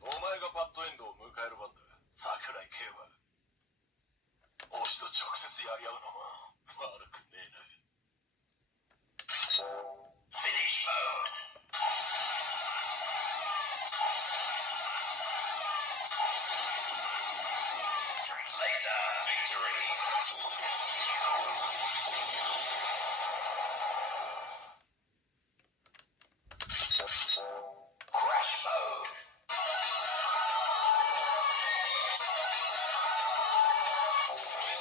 お前がバッドエンドを迎える番だ、桜井景和。推しと直接やり合うのも悪くねえな。Finish mode. Laser victory. Crash mode.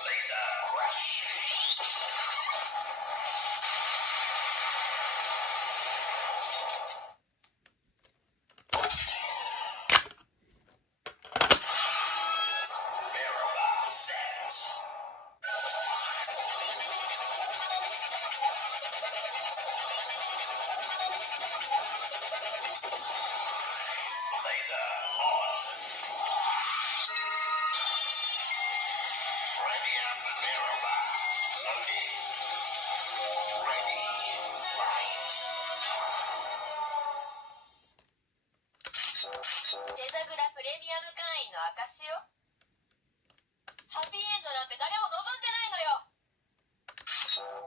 Laser crash. Mirror set. Laser on. Premium mirror loading. Ready. Fight. デザグラプレミアム会員の証よ。ハッピーエンドなんて誰も望んでないのよ。